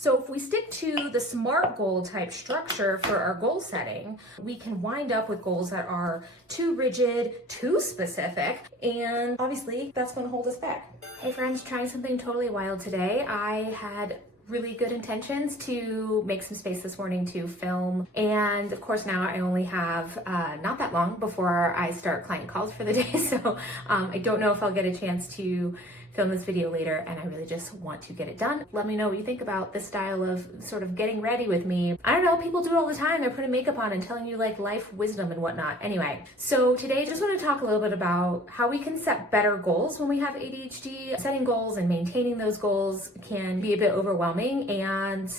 So if we stick to the SMART goal type structure for our goal setting, we can wind up with goals that are too rigid, too specific, and obviously that's going to hold us back. Hey friends, trying something totally wild today. I had really good intentions to make some space this morning to film, and of course now I only have not that long before I start client calls for the day, so I don't know if I'll get a chance to film this video later, and I really just want to get it done. Let me know what you think about this style of sort of getting ready with me. I don't know, people do it all the time. They're putting makeup on and telling you like life wisdom and whatnot. Anyway, so today I just want to talk a little bit about how we can set better goals when we have ADHD. Setting goals and maintaining those goals can be a bit overwhelming, and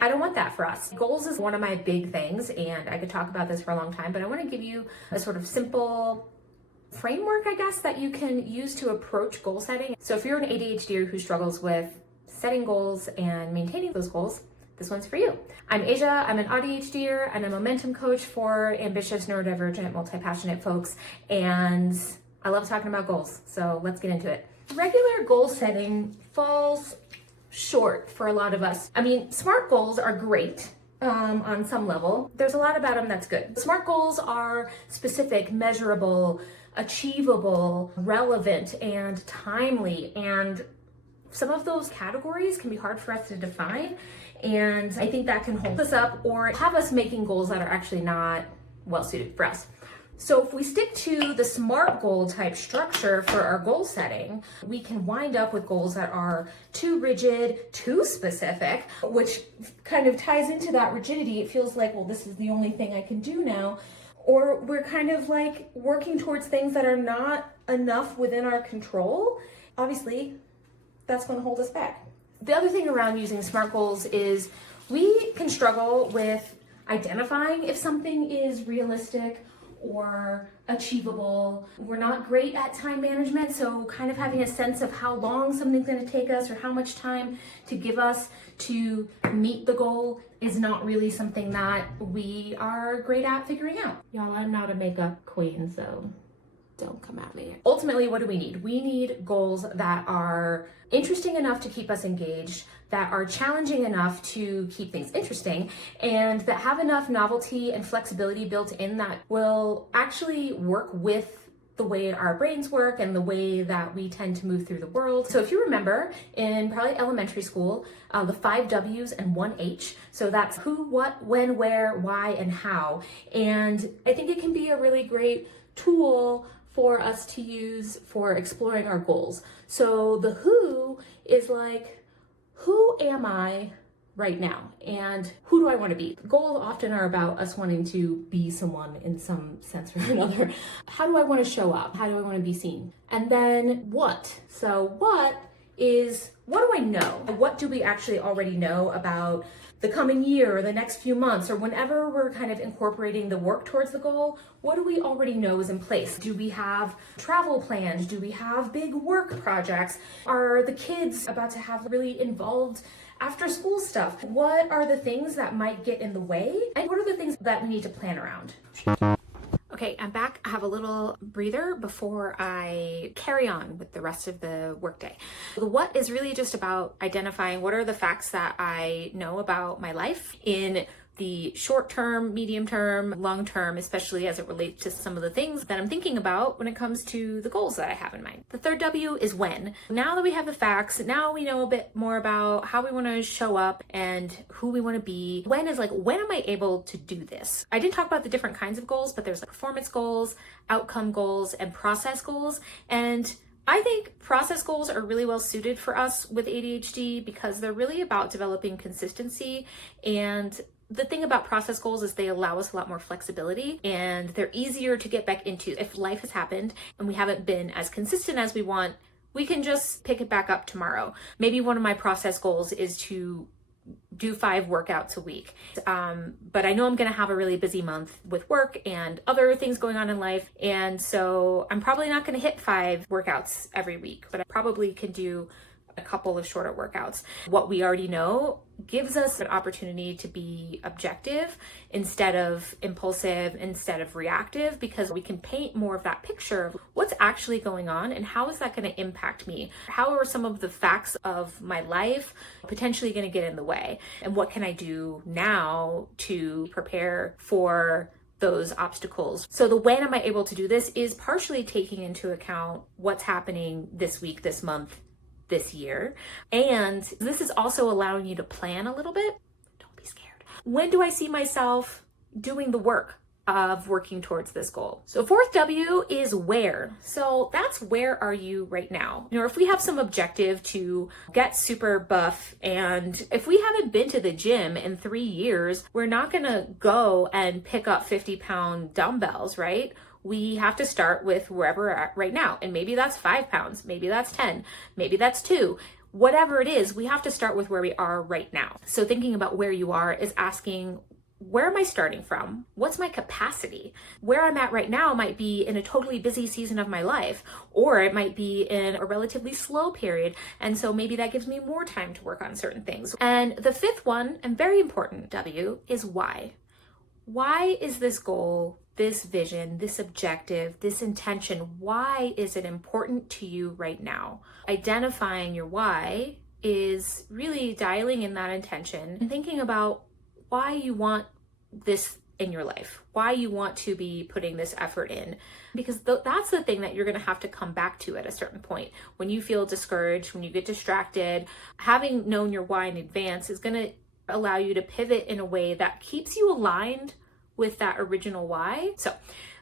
I don't want that for us. Goals is one of my big things, and I could talk about this for a long time, but I want to give you a sort of simple framework, I guess, that you can use to approach goal setting. So if you're an ADHDer who struggles with setting goals and maintaining those goals, this one's for you. I'm Asia, I'm an ADHDer, and I'm a momentum coach for ambitious, neurodivergent, multi-passionate folks, and I love talking about goals, so let's get into it. Regular goal setting falls short for a lot of us. I mean, SMART goals are great. On some level, there's a lot about them that's good. SMART goals are specific, measurable, achievable, relevant, and timely. And some of those categories can be hard for us to define. And I think that can hold us up or have us making goals that are actually not well suited for us. So if we stick to the SMART goal type structure for our goal setting, we can wind up with goals that are too rigid, too specific, which kind of ties into that rigidity. It feels like, well, this is the only thing I can do now. Or we're kind of like working towards things that are not enough within our control. Obviously, that's going to hold us back. The other thing around using SMART goals is we can struggle with identifying if something is realistic or achievable. We're not great at time management, so kind of having a sense of how long something's going to take us or how much time to give us to meet the goal is not really something that we are great at figuring out. Y'all, I'm not a makeup queen, so don't come at me. Ultimately, what do we need? We need goals that are interesting enough to keep us engaged, that are challenging enough to keep things interesting, and that have enough novelty and flexibility built in that will actually work with the way our brains work and the way that we tend to move through the world. So if you remember in probably elementary school, the 5 W's and 1 H. So that's who, what, when, where, why, and how. And I think it can be a really great tool for us to use for exploring our goals. So the who is like, who am I right now? And who do I want to be? Goals often are about us wanting to be someone in some sense or another. How do I want to show up? How do I want to be seen? And then what? So what is, what do I know? What do we actually already know about the coming year or the next few months, or whenever we're kind of incorporating the work towards the goal? What do we already know is in place? Do we have travel plans? Do we have big work projects? Are the kids about to have really involved after school stuff? What are the things that might get in the way? And what are the things that we need to plan around? Okay, I'm back. I have a little breather before I carry on with the rest of the workday. The what is really just about identifying what are the facts that I know about my life in the short term, medium term, long term, especially as it relates to some of the things that I'm thinking about when it comes to the goals that I have in mind. The third W is when. Now that we have the facts, now we know a bit more about how we want to show up and who we want to be. When is like, when am I able to do this? I didn't talk about the different kinds of goals, but there's like performance goals, outcome goals, and process goals. And I think process goals are really well suited for us with ADHD because they're really about developing consistency. And the thing about process goals is they allow us a lot more flexibility and they're easier to get back into. If life has happened and we haven't been as consistent as we want, we can just pick it back up tomorrow. Maybe one of my process goals is to do 5 workouts a week. But I know I'm gonna have a really busy month with work and other things going on in life. And so I'm probably not gonna hit 5 workouts every week, but I probably can do a couple of shorter workouts. What we already know gives us an opportunity to be objective instead of impulsive, instead of reactive, because we can paint more of that picture of what's actually going on and how is that going to impact me? How are some of the facts of my life potentially going to get in the way? And what can I do now to prepare for those obstacles? So the when am I able to do this is partially taking into account what's happening this week, this month, this year. And this is also allowing you to plan a little bit. Don't be scared. When do I see myself doing the work of working towards this goal? So fourth W is where. So that's where are you right now? You know, if we have some objective to get super buff, and if we haven't been to the gym in 3 years, we're not gonna go and pick up 50-pound dumbbells, right? We have to start with wherever we're at right now. And maybe that's 5 pounds, maybe that's 10, maybe that's 2. Whatever it is, we have to start with where we are right now. So thinking about where you are is asking, where am I starting from? What's my capacity? Where I'm at right now might be in a totally busy season of my life, or it might be in a relatively slow period. And so maybe that gives me more time to work on certain things. And the fifth one, and very important W, is why. Why is this goal, this vision, this objective, this intention, why is it important to you right now? Identifying your why is really dialing in that intention and thinking about why you want this in your life, why you want to be putting this effort in, because that's the thing that you're going to have to come back to at a certain point. When you feel discouraged, when you get distracted, having known your why in advance is going to allow you to pivot in a way that keeps you aligned with that original why. So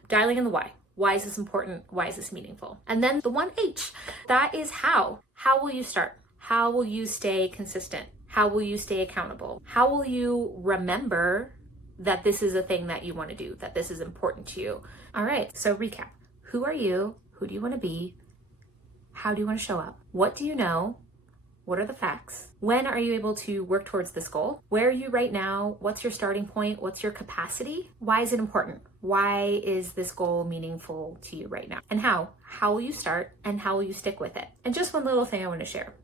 dialing in the why. Why is this important? Why is this meaningful? And then the 1H, that is how. How will you start? How will you stay consistent? How will you stay accountable? How will you remember that this is a thing that you want to do, that this is important to you? All right, so recap. Who are you? Who do you want to be? How do you want to show up? What do you know? What are the facts? When are you able to work towards this goal? Where are you right now? What's your starting point? What's your capacity? Why is it important? Why is this goal meaningful to you right now? And how? How will you start and how will you stick with it? And just one little thing I want to share.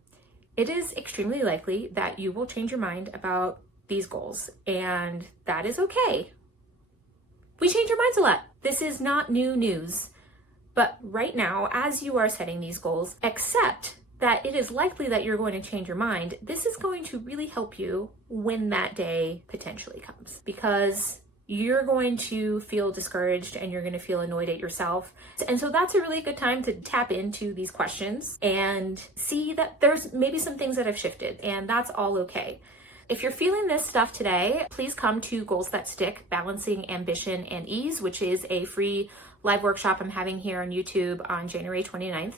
It is extremely likely that you will change your mind about these goals, and that is okay. We change our minds a lot. This is not new news. But right now, as you are setting these goals, accept that it is likely that you're going to change your mind. This is going to really help you when that day potentially comes, because you're going to feel discouraged and you're going to feel annoyed at yourself. And so that's a really good time to tap into these questions and see that there's maybe some things that have shifted, and that's all okay. If you're feeling this stuff today, please come to Goals That Stick, Balancing Ambition and Ease, which is a free live workshop I'm having here on YouTube on January 29th.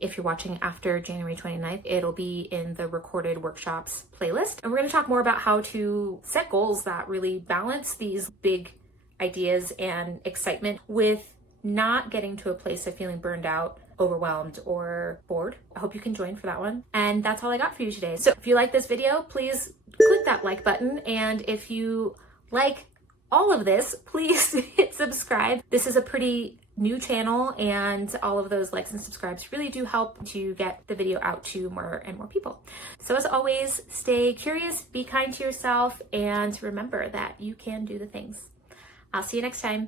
If you're watching after January 29th, it'll be in the recorded workshops playlist. And we're going to talk more about how to set goals that really balance these big ideas and excitement with not getting to a place of feeling burned out, overwhelmed, or bored. I hope you can join for that one. And that's all I got for you today. So if you like this video, please click that like button. And if you like all of this, please hit subscribe. This is a pretty new channel, and all of those likes and subscribes really do help to get the video out to more and more people. So as always, stay curious, be kind to yourself, and remember that you can do the things. I'll see you next time.